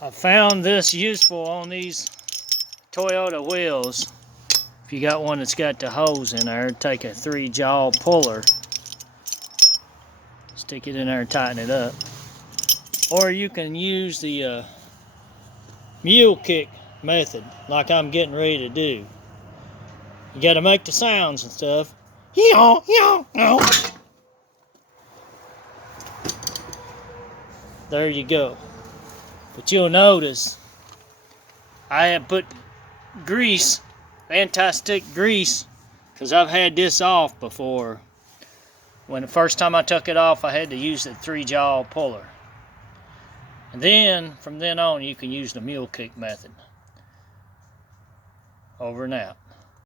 I found this useful on these Toyota wheels. If you got one that's got the hose in there, take a 3-jaw puller, stick it in there and tighten it up. Or you can use the mule kick method like I'm getting ready to do. You got to make the sounds and stuff. There you go. But you'll notice I have put grease, anti-stick grease, because I've had this off before. When the first time I took it off, I had to use the 3-jaw puller. And then, from then on, you can use the mule kick method. Over and out.